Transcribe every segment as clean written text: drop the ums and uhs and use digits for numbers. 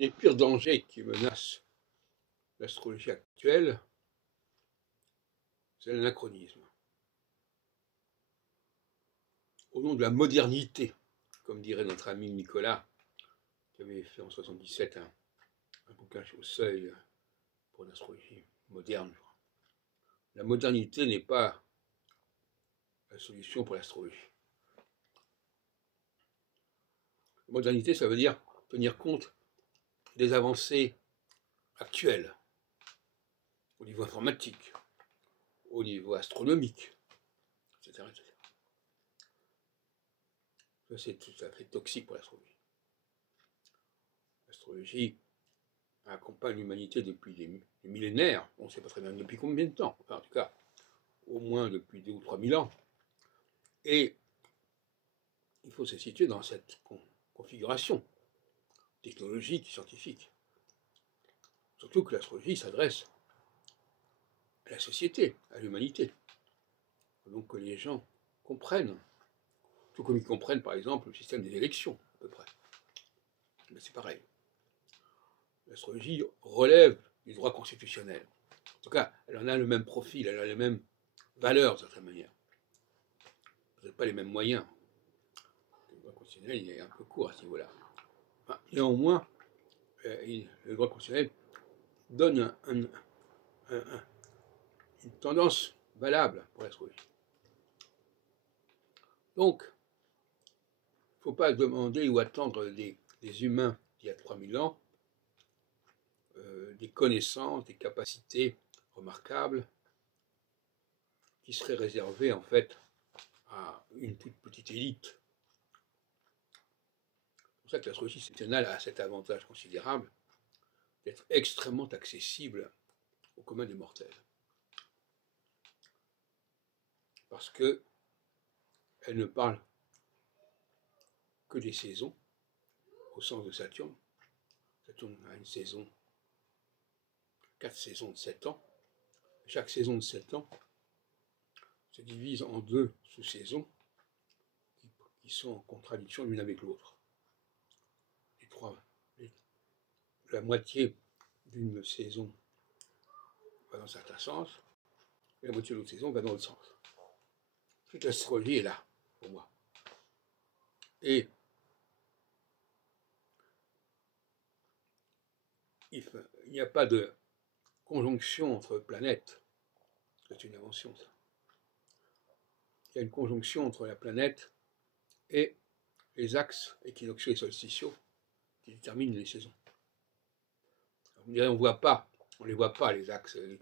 Les pires dangers qui menacent l'astrologie actuelle, c'est l'anachronisme. Au nom de la modernité, comme dirait notre ami Nicolas, qui avait fait en 1977 un bouquin au Seuil pour l'astrologie moderne. La modernité n'est pas la solution pour l'astrologie. La modernité, ça veut dire tenir compte des avancées actuelles, au niveau informatique, au niveau astronomique, etc. etc. Ça, c'est tout à fait toxique pour l'astrologie. L'astrologie accompagne l'humanité depuis des millénaires, on ne sait pas très bien depuis combien de temps, enfin en tout cas, au moins depuis 2 ou 3 000 ans. Et il faut se situer dans cette configuration technologique et scientifique. Surtout que l'astrologie s'adresse à la société, à l'humanité. Donc que les gens comprennent, tout comme ils comprennent par exemple le système des élections, à peu près. Mais c'est pareil. L'astrologie relève du droit constitutionnel. En tout cas, elle en a le même profil, elle a les mêmes valeurs de certaine manière. Peut-être pas les mêmes moyens. Le droit constitutionnel, il est un peu court à ce niveau-là. Enfin, néanmoins, le droit constitutionnel donne une tendance valable pour l'astrologie. Donc, il ne faut pas demander ou attendre des humains d'il y a 3000 ans des connaissances, des capacités remarquables qui seraient réservées en fait à une toute petite élite. C'est pour ça que l'astrologie nationale a cet avantage considérable d'être extrêmement accessible au commun des mortels. Parce qu'elle ne parle que des saisons, au sens de Saturne. Saturne a une saison, 4 saisons de 7 ans. Chaque saison de 7 ans se divise en 2 sous-saisons qui sont en contradiction l'une avec l'autre. La moitié d'une saison va dans un certain sens, et la moitié de l'autre saison va dans l'autre sens. Toute l'astrologie est là, pour moi. Et il n'y a pas de conjonction entre planètes. C'est une invention, ça. Il y a une conjonction entre la planète et les axes équinoxiaux et solsticiaux qui déterminent les saisons. Alors, vous me direz, on ne les voit pas, les axes, on ne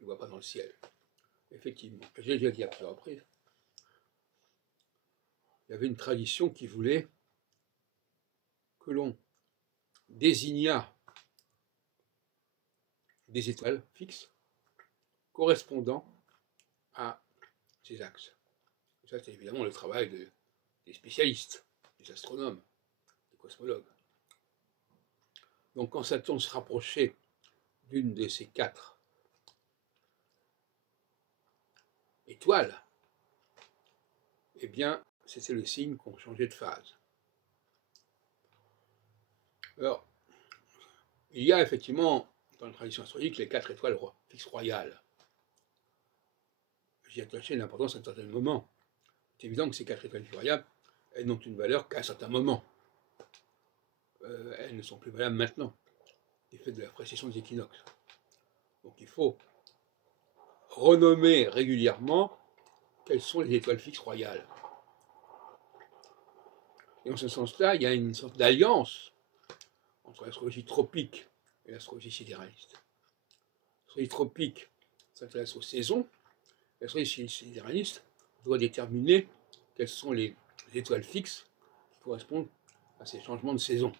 les voit pas dans le ciel. Effectivement, j'ai déjà dit à plusieurs reprises, il y avait une tradition qui voulait que l'on désignât des étoiles fixes correspondant à ces axes. Ça, c'est évidemment le travail des spécialistes, des astronomes, des cosmologues. Donc quand Saturne se rapprochait d'une de ces 4 étoiles, eh bien, c'était le signe qu'on changeait de phase. Alors, il y a effectivement, dans la tradition astrologique, les 4 étoiles fixes royales. J'y attachais une importance à un certain moment. C'est évident que ces 4 étoiles royales, elles n'ont une valeur qu'à un certain moment. Elles ne sont plus valables maintenant, du fait de la précession des équinoxes. Donc il faut renommer régulièrement quelles sont les étoiles fixes royales. Et en ce sens-là, il y a une sorte d'alliance entre l'astrologie tropique et l'astrologie sidéraliste. L'astrologie tropique s'intéresse aux saisons, l'astrologie sidéraliste doit déterminer quelles sont les étoiles fixes qui correspondent à ces changements de saison,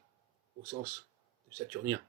au sens saturnien.